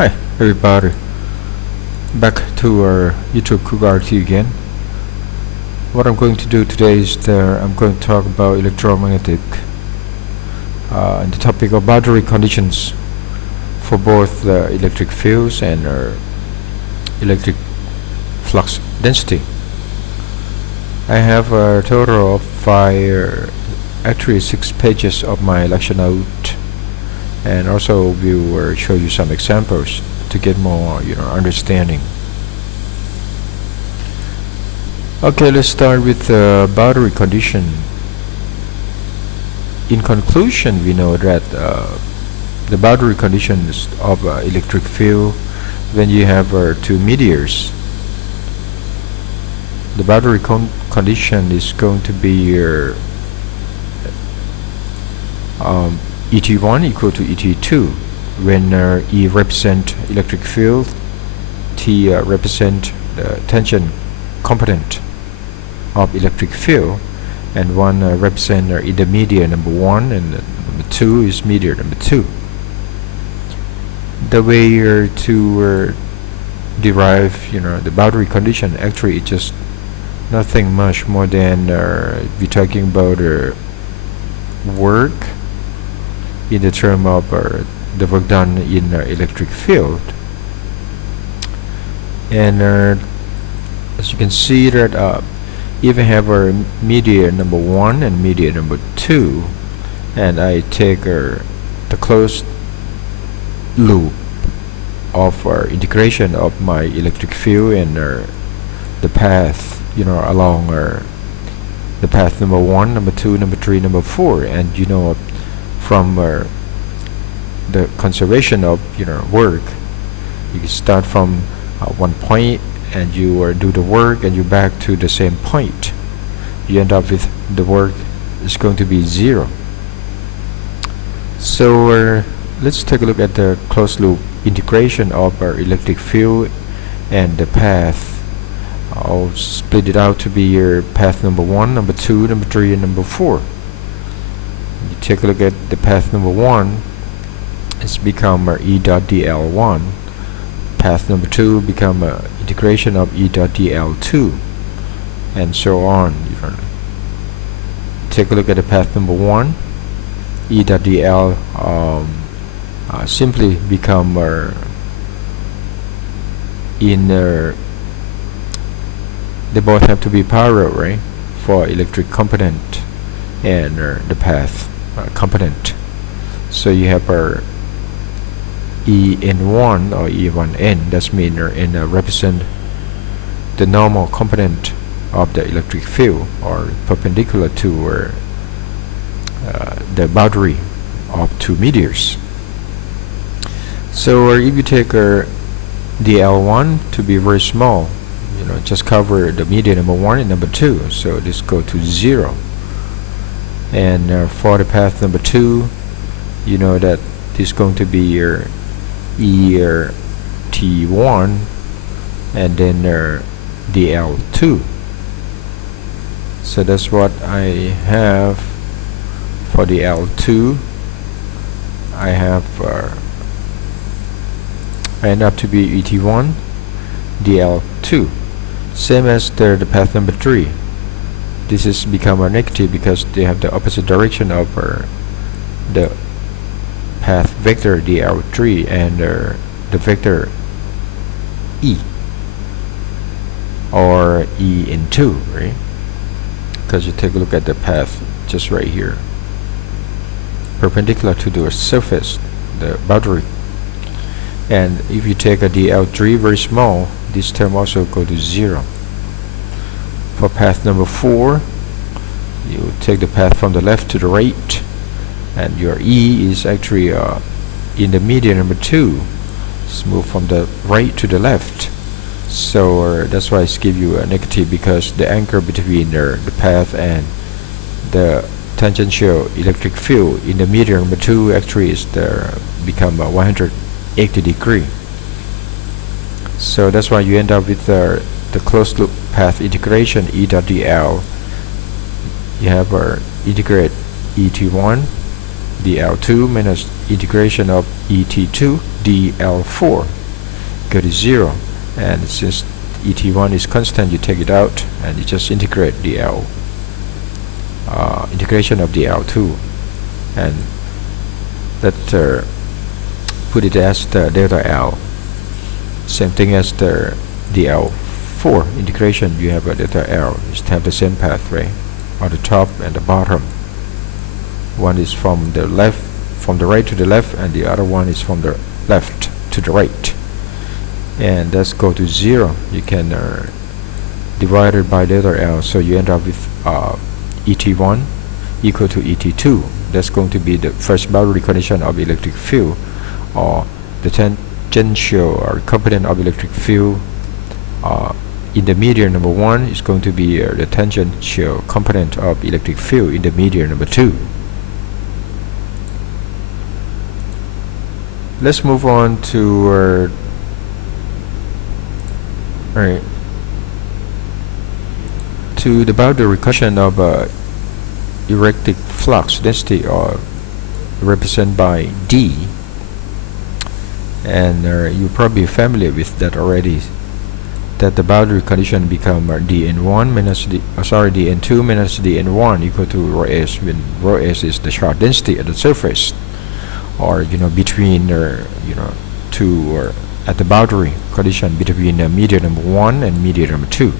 Hi everybody, back to our YouTube RT again. What I'm going to do today is I'm going to talk about electromagnetic and the topic of boundary conditions for both the electric fields and electric flux density. I have a total of actually 6 pages of my lecture note, and also we will show you some examples to get more understanding. Okay, let's start with the boundary condition. In conclusion, we know that the boundary conditions of electric field, when you have two mediators, the boundary condition is going to be ET1 equal to ET2 when E represent electric field, T represent the tangent component of electric field, and 1 represent intermediate number 1, and number 2 is mediator number 2. The way to derive the boundary condition actually is just nothing much more than we're talking about work in the term of the work done in electric field. And as you can see that if I have a mediator number 1 and mediator number 2, and I take the closed loop of integration of my electric field and the path along the path number 1, number 2, number 3, number 4, and from the conservation of work, you start from one point and you do the work and you back to the same point. You end up with the work is going to be 0. So let's take a look at the closed loop integration of our electric field and the path. I'll split it out to be your path number 1, number 2, number 3, and number 4. You take a look at the path number 1, it's become E dot dl1. Path number 2 become integration of E dot dl2, and so on. Take a look at the path number 1, E dot dl simply become they both have to be parallel, right, for electric component and the path component. So you have En1 or E1n. That's mean n represent the normal component of the electric field, or perpendicular to the boundary of 2 mediators. So if you take dl1 to be very small, just cover the mediator number 1 and number 2, so this go to 0. And for the path number 2, that this is going to be your T1 and then dl2. So that's what I have for the L2. I have I end up to be ET1 dl2, same as the path number 3. This is become a negative because they have the opposite direction of the path vector dl3 and the vector E, or E in 2, right? Because you take a look at the path just right here, perpendicular to the surface, the boundary. And if you take a dl3 very small, this term also go to 0. For path number 4, you take the path from the left to the right, and your E is actually in the median number 2. It's moved from the right to the left. So that's why it's give you a negative, because the angle between the path and the tangential electric field in the median number 2 actually is become 180 degree. So that's why you end up with the closed loop path integration E dot dl. You have integrate ET1 dl2 minus integration of et2 dl4 go to 0, and since et1 is constant, you take it out and you just integrate dl integration of dl2, and that put it as the delta L. Same thing as the dl4 integration, you have a delta L. You have the same path, right, on the top and the bottom. One is from the right to the left, and the other one is from the left to the right, and let's go to 0. You can divide it by delta L, so you end up with et1 equal to et2. That's going to be the first boundary condition of electric field, or the tangential or component of electric field in the medium number 1 is going to be the tangential component of electric field in the medium number 2. Let's move on to to the boundary condition of electric flux density, or represented by D, and you're probably familiar with that already, that the boundary condition become dn1 minus dn2 minus dn1 equal to rho s, when rho s is the charge density at the surface, or between two, or at the boundary condition between medium number 1 and medium number 2.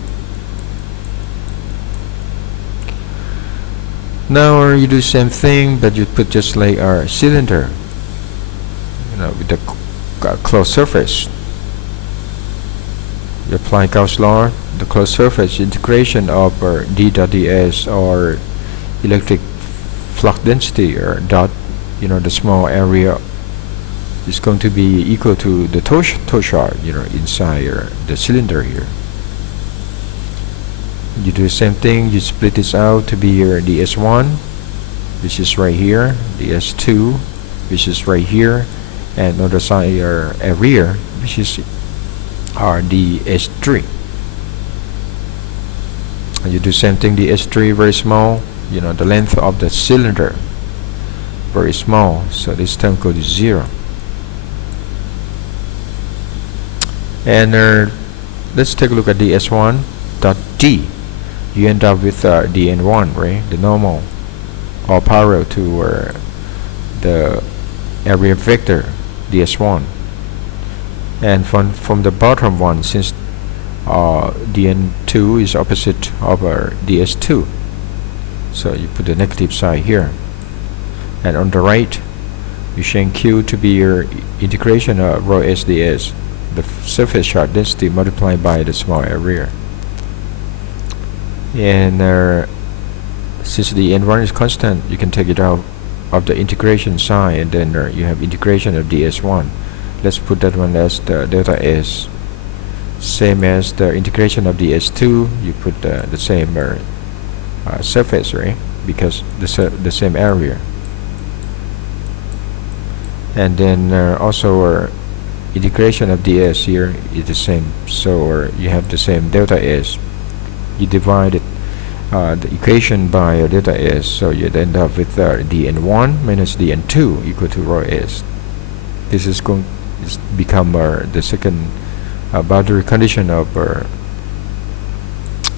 Now you do the same thing, but you put just like a cylinder, with the closed surface. You apply Gauss law, the closed surface integration of d dot ds, or electric flux density, or dot, the small area, is going to be equal to the toe charge, inside the cylinder here. You do the same thing, you split this out to be your ds1, which is right here, ds2, which is right here, and on the side area, which is ds3. And you do the same thing, ds3 very small, the length of the cylinder very small, so this term goes to 0. And let's take a look at ds1 dot d. You end up with dn1, right, the normal, or parallel to the area vector ds1. And from the bottom one, since dn2 is opposite of ds2, so you put the negative side here, and on the right you change q to be your integration of rho s ds, the surface charge density multiplied by the small area. And since the n1 is constant, you can take it out of the integration sign, and then you have integration of ds1. Let's put that one as the delta s, same as the integration of ds2. You put the same surface, right, because the same area. And then also integration of ds here is the same, so you have the same delta s. You divide it, the equation by delta s, so you'd end up with dn1 minus dn2 equal to rho s. This is going to become the second boundary condition of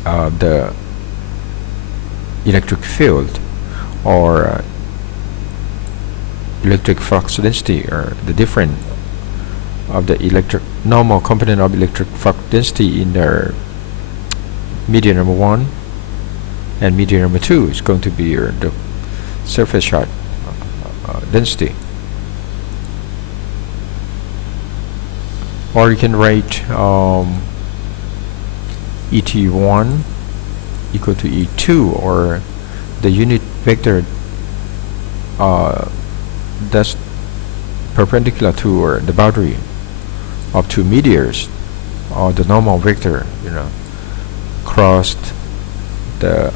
the electric field, or electric flux density, or the difference of the normal component of electric flux density in the medium number 1 and medium number 2 is going to be the surface charge density. Or you can write et1 equal to e2, or the unit vector that's perpendicular to the boundary of two meteors, or the normal vector, crossed the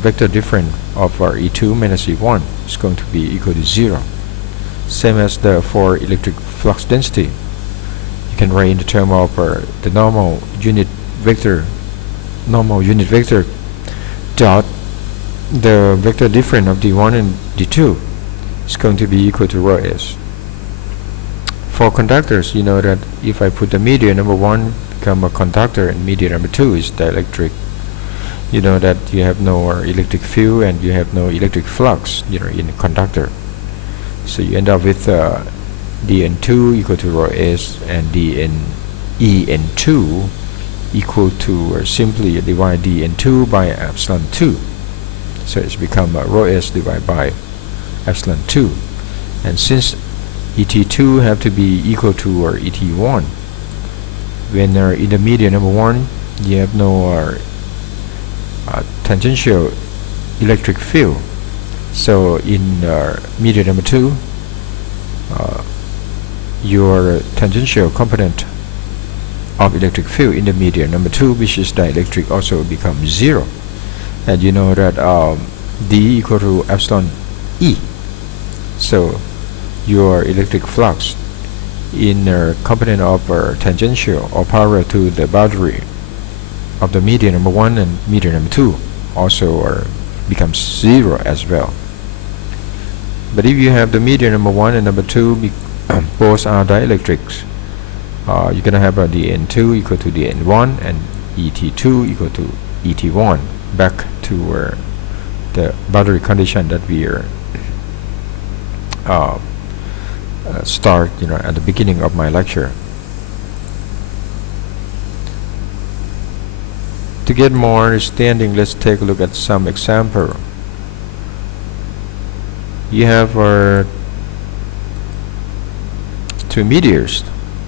vector difference of e2 minus e1 is going to be equal to 0. Same as for electric flux density, you can write in the term of the normal unit vector dot the vector difference of d1 and d2, is going to be equal to rho s. For conductors, you know that if I put the media number 1 become a conductor and media number 2 is dielectric, you know that you have no electric field and you have no electric flux, in a conductor. So you end up with dN2 equal to rho s, and En2 equal to simply divide dN2 by epsilon 2. So it's become rho s divided by epsilon 2. And since Et2 have to be equal to Et1, when in the media number 1 you have no tangential electric field, so in media number 2 your tangential component of electric field in the media number 2, which is dielectric, also becomes 0. And you know that D equal to epsilon E. So your electric flux in component of tangential or parallel to the boundary of the media number 1 and media number 2 also becomes 0 as well. But if you have the media number 1 and number 2 both are dielectrics, you're going to have a dN2 equal to dN1 and Et2 equal to Et1, back to the boundary condition that we start at the beginning of my lecture. To get more understanding, let's take a look at some example. You have two meteors,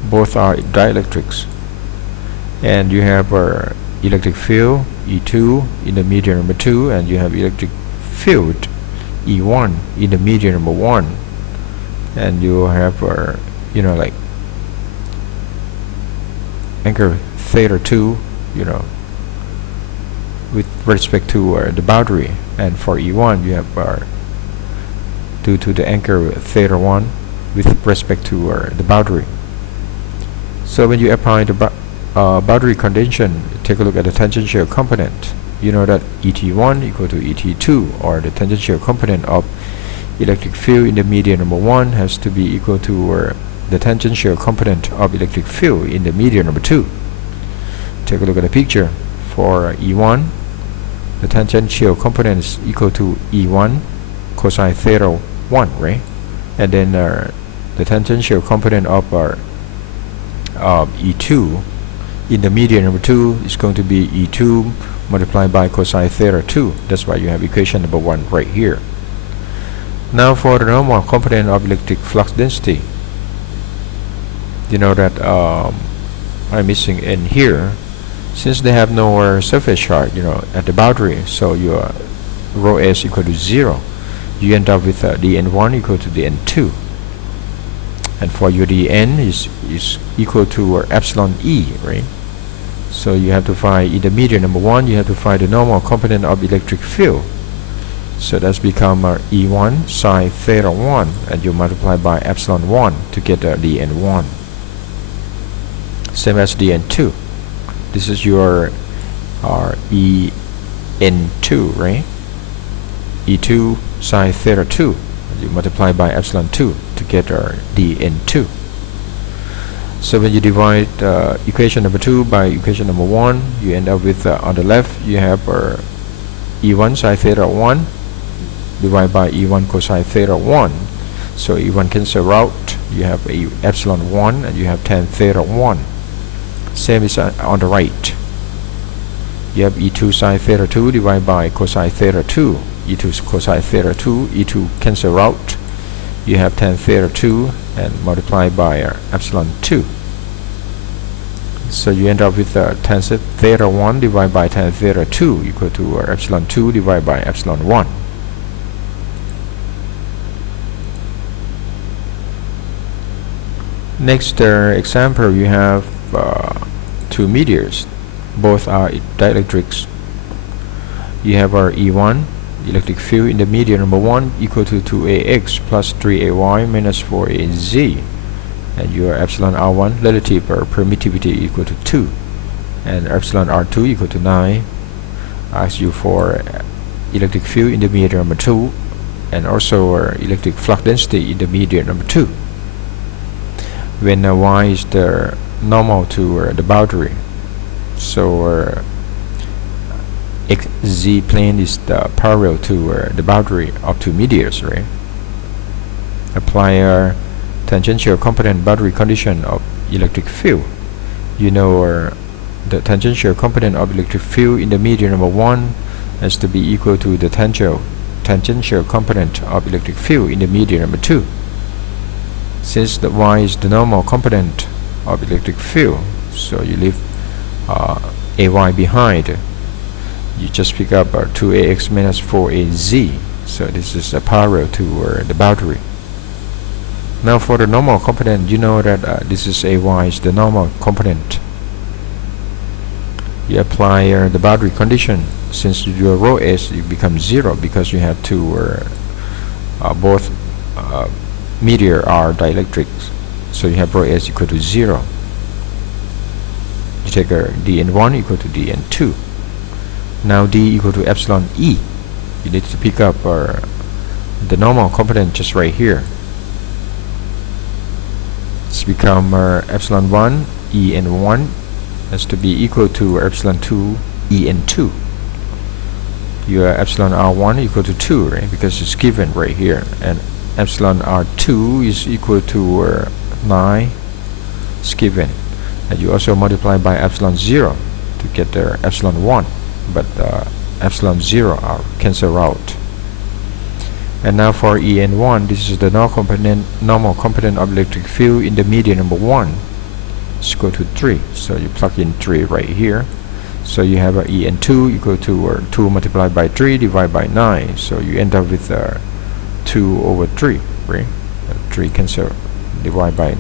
both are dielectrics, and you have electric field E2 in the media number 2, and you have electric field E1 in the media number 1, and you have like anchor theta 2 with respect to the boundary, and for E1 you have due to the anchor theta 1 with respect to the boundary. So when you apply the boundary condition, take a look at the tangential component. You know that Et1 equal to Et2, or the tangential component of electric field in the media number 1 has to be equal to the tangential component of electric field in the media number 2. Take a look at the picture. For E1, the tangential component is equal to E1 cosine theta 1, right? And then the tangential component of E2 in the media number 2 is going to be E2 multiplied by cosine theta 2. That's why you have equation number 1 right here. Now for the normal component of electric flux density, you know that I'm missing in here, since they have no surface charge at the boundary, so your rho s equal to 0. You end up with dN1 equal to dN2, and for your dN is equal to epsilon E, right? So you have to find in the media number 1, you have to find the normal component of electric field. So that's become E1 sine theta 1, and you multiply by epsilon 1 to get dN1. Same as dN2. This is your En2, right? E2 sine theta 2. You multiply by epsilon 2 to get dN2. So when you divide equation number 2 by equation number 1, you end up with on the left you have E1 sine theta 1 divided by E1 cosine theta 1. So E1 cancel out, you have epsilon 1 and you have tan theta 1. Same is on the right. You have E2 sine theta 2 divided by cosine theta 2. E2 cosine theta 2, E2 cancel out, you have tan theta 2 and multiply by epsilon 2. So you end up with tan theta 1 divided by tan theta 2 equal to epsilon 2 divided by epsilon 1. Next example, you have two meteors, both are dielectrics. You have our E1 electric field in the media number 1 equal to 2ax plus 3ay minus 4az, and your epsilon r1 relative permittivity equal to 2, and epsilon r2 equal to 9. Ask you for electric field in the media number 2 and also electric flux density in the media number 2 when y is the normal to the boundary. So xz plane is the parallel to the boundary of two medias, right? Apply a tangential component boundary condition of electric field. You know the tangential component of electric field in the media number 1 has to be equal to the tangential component of electric field in the media number 2. Since the y is the normal component of electric field, so you leave ay behind. You just pick up 2ax minus 4az. So this is a parallel to the boundary. Now for the normal component, you know that this is ay is the normal component. You apply the boundary condition. Since your rho s it becomes 0 because you have both media are dielectrics. So you have rho s equal to 0. You take dn1 equal to dn2. Now d equal to epsilon e. You need to pick up the normal component just right here. It's become epsilon 1 en1 has to be equal to epsilon 2 en2. Your epsilon r1 equal to 2, right? Because it's given right here, and epsilon r2 is equal to 9. It's given, and you also multiply by epsilon 0 to get the epsilon 1, but epsilon 0 are cancel out. And now for en1, this is the normal component of electric field in the media number 1. It's equal to 3, so you plug in 3 right here. So you have en2 equal to 2 multiplied by 3 divided by 9. So you end up with 2 over 3, right? 3 cancel, divide by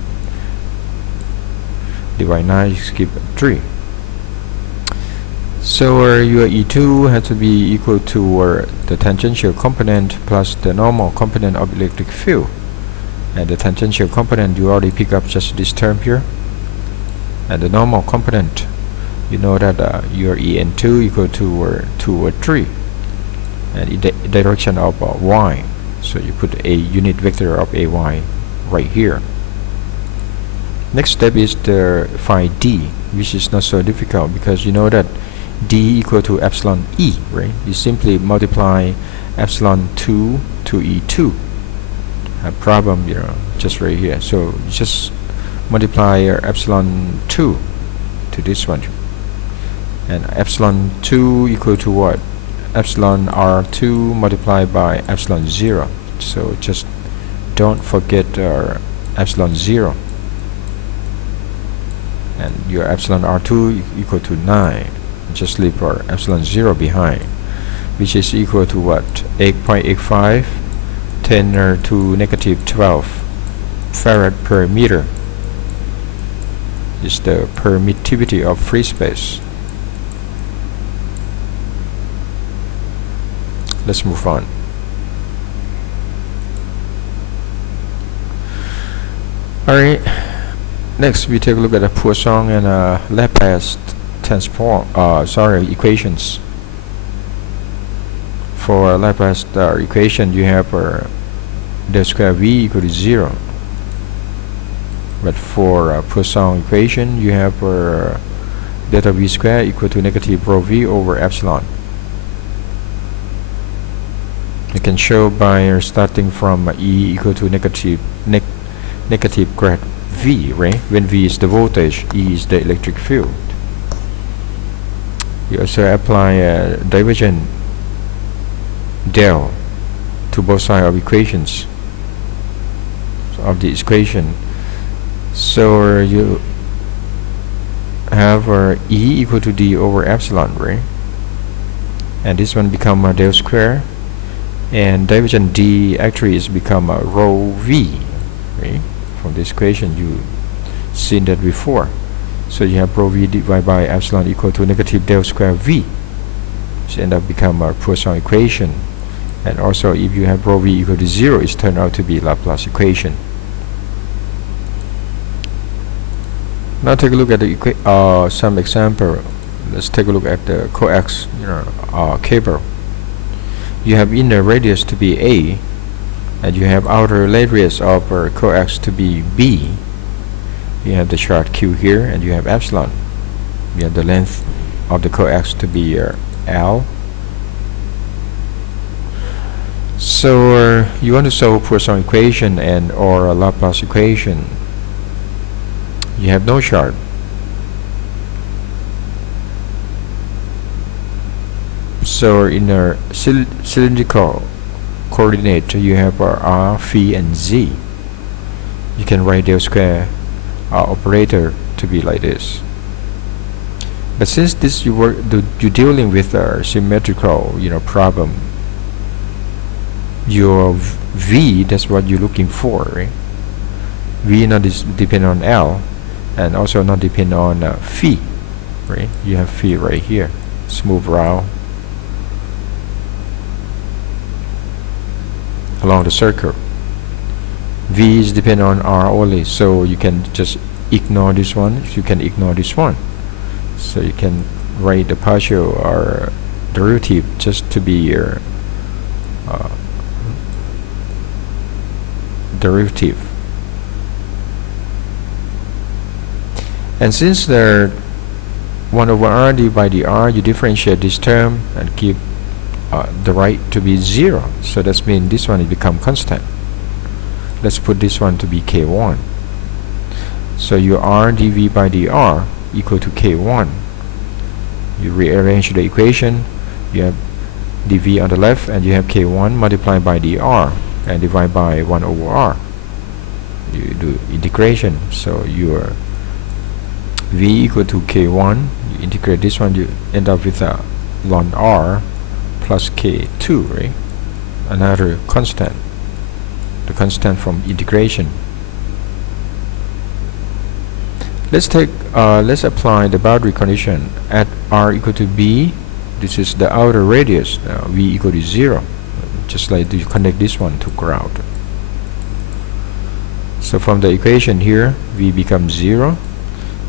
9, you skip 3. So your E2 has to be equal to the tangential component plus the normal component of electric field. And the tangential component, you already pick up just this term here. And the normal component, you know that your En2 equal to 2 or 3. And in the direction of y. So you put a unit vector of ay right here. Next step is to find d, which is not so difficult because you know that d equal to epsilon e, right? You simply multiply epsilon 2 to e2. A problem, just right here. So just multiply epsilon 2 to this one, and epsilon 2 equal to what? Epsilon r2 multiplied by epsilon 0. So just don't forget epsilon 0, and your epsilon r2 equal to 9. Just leave our epsilon 0 behind, which is equal to what? 8.85 10 to negative 12 farad per meter is the permittivity of free space. Let's move on. Alright, next we take a look at the Poisson and Laplace equations. For Laplace equation, you have del square v equal to 0. But for Poisson equation, you have delta v square equal to negative rho v over epsilon. You can show by starting from E equal to negative grad v, right? When v is the voltage, E is the electric field. You also apply a divergent del to both sides of equations of the equation. So you have E equal to d over epsilon, right? And this one become a del square, and divergent d actually is become a rho v, right? From this equation you seen that before. So you have rho v divided by epsilon equal to negative del square v, which end up become a Poisson equation. And also if you have rho v equal to 0, it's turned out to be Laplace equation. Now take a look at the some example. Let's take a look at the coax cable. You have inner radius to be a, and you have outer radius of coax to be B. You have the chart Q here, and you have epsilon. You have the length of the coax to be L. So you want to solve Poisson equation and or a Laplace equation. You have no chart. So in a cylindrical coordinate, you have R, phi, and Z. You can write del square operator to be like this. But since this you're dealing with a symmetrical problem, your V, that's what you're looking for, right? V not depend on L, and also not depend on phi, right? You have phi right here, smooth round along the circle. V is depend on R only, so you can just ignore this one. You can ignore this one, so you can write the partial or derivative just to be your derivative. And since they're 1 over R divided by dr, you differentiate this term and keep the right to be 0. So that means this one will become constant. Let's put this one to be K1. So your R dV by dr equal to K1. You rearrange the equation. You have dV on the left, and you have K1 multiplied by dr and divide by 1 over R. You do integration. So your V equal to K1. You integrate this one, you end up with ln R plus K2, right? Another constant. The constant from integration. Let's apply the boundary condition at R equal to B. This is the outer radius. V equal to 0. Just like you connect this one to ground. So from the equation here, V becomes 0,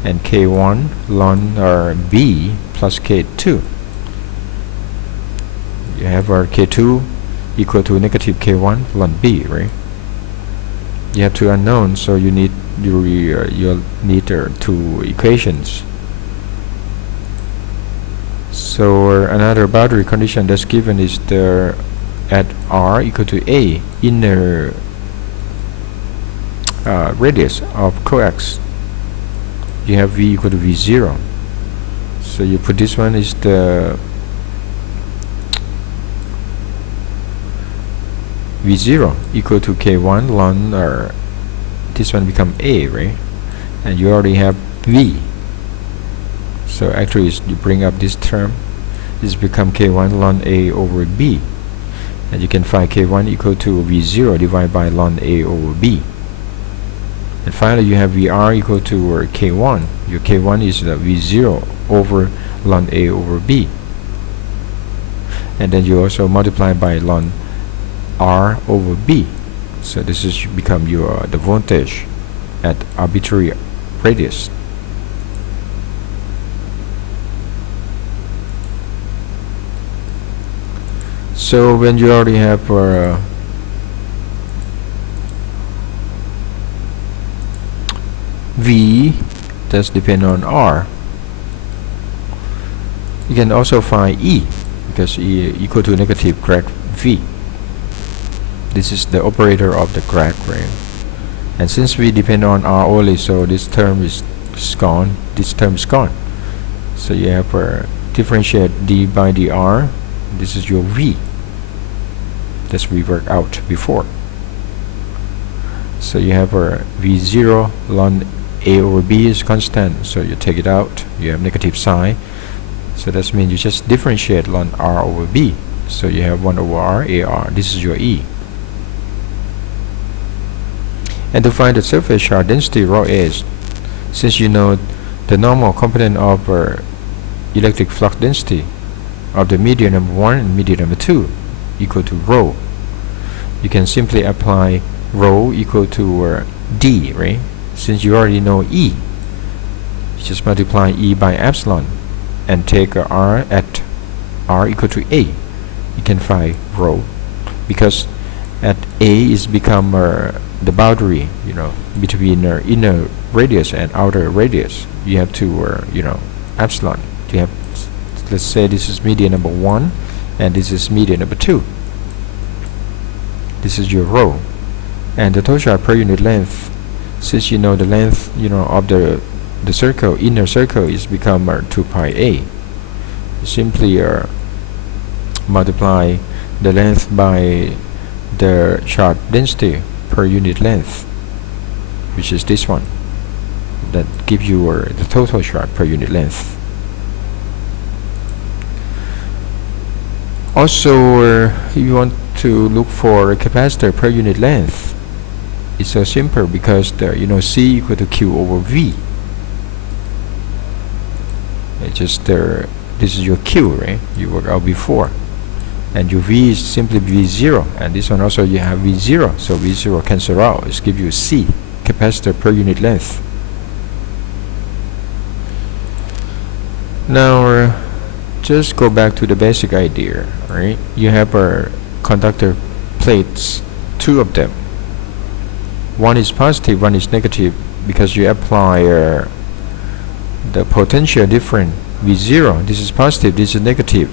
and K1 ln B plus K2. You have our K2 equal to negative K1 ln B, right? You have two unknowns, so you need you'll need two equations. So another boundary condition that's given is the at R equal to A inner radius of coax. You have V equal to V0. So you put this one is the V0 equal to K1 ln this one become A, right? And you already have V. So actually you bring up this term, this become K1 ln A over B. And you can find K1 equal to V0 divided by ln A over B. And finally you have VR equal to K1. Your K1 is the V0 over ln A over B. And then you also multiply by ln R over B. So this is become your the voltage at arbitrary radius. So when you already have V that's depend on R, you can also find E, because E equal to negative grad V. This is the operator of the grad, right? And since we depend on R only, so this term is gone, this term is gone. So you have differentiate D by dr. This is your V. That's we worked out before. So you have V0 ln A over B is constant, so you take it out, you have negative sign. So that means you just differentiate ln R over B. So you have 1 over R AR. This is your E. And to find the surface charge density rho S, since you know the normal component of electric flux density of the medium number 1 and medium number 2 equal to rho, you can simply apply rho equal to D, right? Since you already know E, you just multiply E by epsilon and take R at R equal to A. You can find rho, because At A is become the boundary, between inner radius and outer radius. You have to, epsilon. You have, let's say this is media number 1 and this is media number 2. This is your rho. And the total charge per unit length, since you know the length, of the circle, inner circle is become 2 pi a. Simply multiply the length by the charge density per unit length, which is this one. That gives you the total charge per unit length. Also, if you want to look for a capacitor per unit length, it's so simple because C equal to Q over V. It's just this is your Q, right? You worked out before, and your V is simply V0, and this one also you have V0, so V0 cancel out. It gives you C, capacitor per unit length. Now just go back to the basic idea, right? You have conductor plates, 2 of them. One is positive, one is negative, because you apply the potential difference V0. This is positive, this is negative,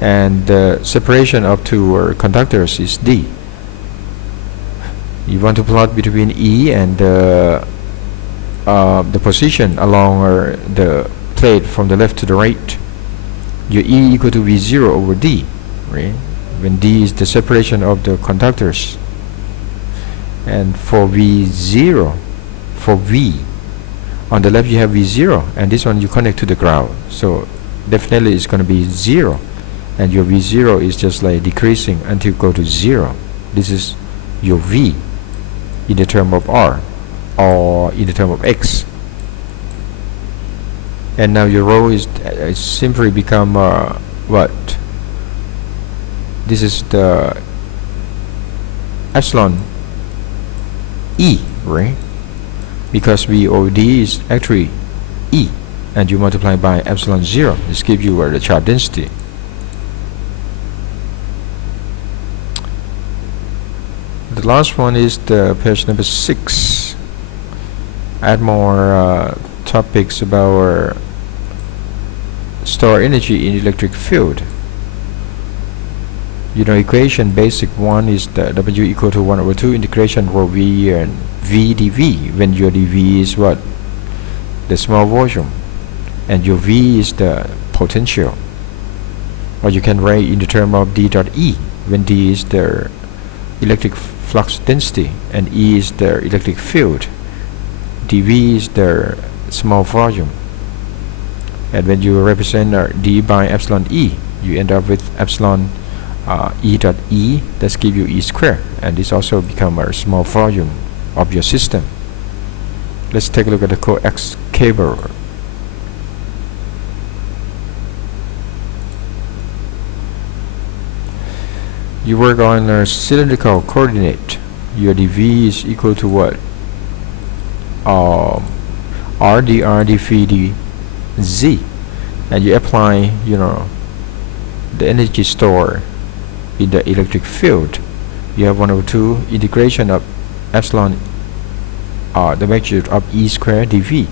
and the separation of 2 conductors is D. You want to plot between E and the position along the plate from the left to the right. Your E equal to V0 over D, right? When D is the separation of the conductors. And for V0, for V, on the left you have V0, and this one you connect to the ground, so definitely it's going to be 0, and your V0 is just like decreasing until go to 0. This is your V in the term of R or in the term of X. And now your rho is simply become what? This is the epsilon E, right? Because V over D is actually E, and you multiply by epsilon 0. This gives you the charge density. The last one is the page number 6. Add more topics about store energy in electric field. Equation basic one is the W equal to 1 over 2 integration rho V and V dV, when your dV is what? The small volume, and your V is the potential. Or you can write in the term of D dot E, when D is the electric flux density and E is the electric field. dV is the small volume, and when you represent D by epsilon E, you end up with epsilon E dot E. That's give you E square, and this also become a small volume of your system. Let's take a look at the coax cable. You work on a cylindrical coordinate. Your dV is equal to what? R dr dv dz, and you apply the energy stored in the electric field. You have 1 over 2 integration of epsilon the magnitude of E square dV,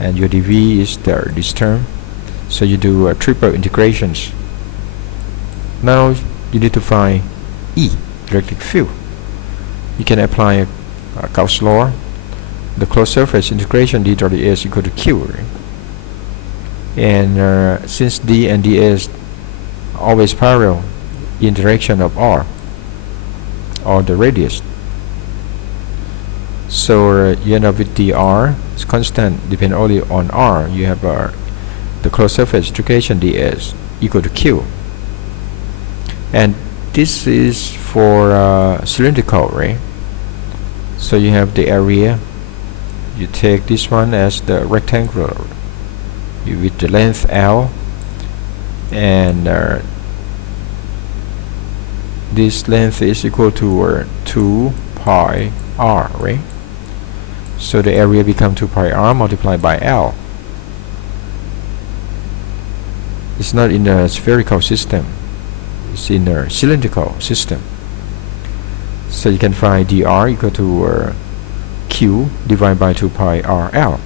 and your dV is there, this term, so you do triple integrations. Now you need to find E, electric field. You can apply Gauss law, the closed surface integration d dot ds equal to q, right? And since d and ds always parallel in direction of r or the radius, so you end up with dr is constant, depend only on r. You have the closed surface integration ds equal to q, and this is for cylindrical, right? So you have the area, you take this one as the rectangular with the length L, and this length is equal to 2 pi r, right? So the area become 2 pi r multiplied by L. It's not in a spherical system, it's in a cylindrical system. So you can find dr equal to q divided by 2 pi rl,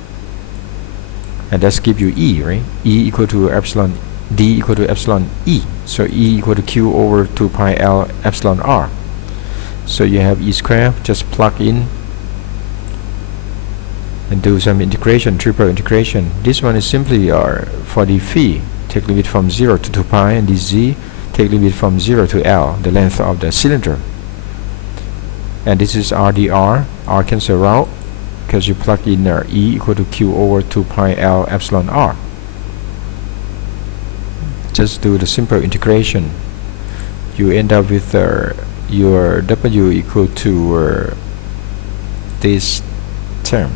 and that's give you E, right? E equal to epsilon, D equal to epsilon E. So E equal to Q over 2 pi L epsilon R. So you have E squared, just plug in and do some integration, triple integration. This one is simply for the phi, take limit from 0 to 2 pi, and this Z, take limit from 0 to L, the length of the cylinder. And this is RdR, R cancel out, because you plug in E equal to Q over 2 pi L epsilon R. Just do the simple integration. You end up with your W equal to this term,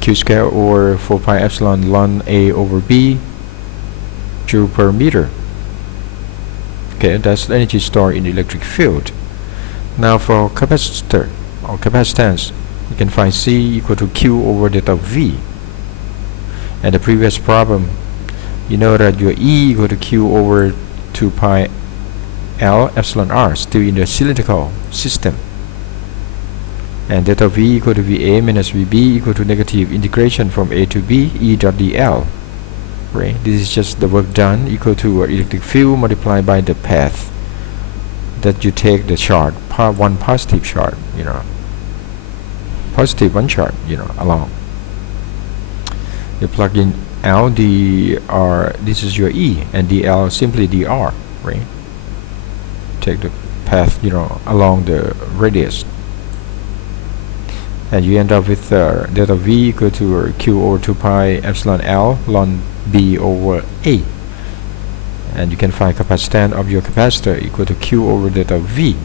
Q squared over 4 pi epsilon ln A over B joule per meter. Okay, that's the energy stored in the electric field. Now for capacitor or capacitance, you can find C equal to Q over delta V. And the previous problem, you know that your E equal to Q over 2 pi L epsilon R, still in the cylindrical system. And delta V equal to VA minus VB equal to negative integration from A to B E dot dl. Right? This is just the work done equal to electric field multiplied by the path that you take the charge, one positive charge, positive one charge, along. You plug in L, dr, this is your E, and dl simply dr, right? Take the path, along the radius. And you end up with delta V equal to Q over 2 pi epsilon L ln B over A. And you can find capacitance of your capacitor equal to Q over delta V.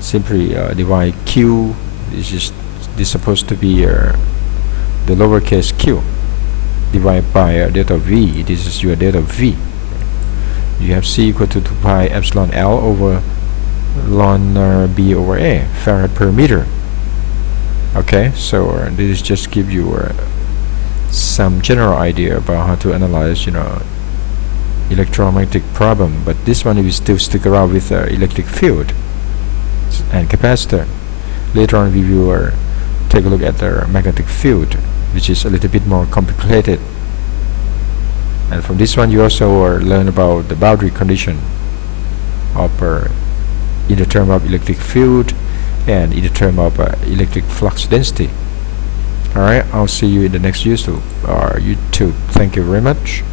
Simply divide Q, this is supposed to be the lowercase q, divided by delta V. This is your delta V. You have C equal to 2 pi epsilon L over ln B over A, farad per meter. Okay, so this just give you some general idea about how to analyze, electromagnetic problem. But this one, we still stick around with electric field and capacitor. Later on, we will take a look at the magnetic field, which is a little bit more complicated. And from this one, you also learn about the boundary condition of in the term of electric field and in the term of electric flux density. Alright, I'll see you in the next YouTube. Thank you very much.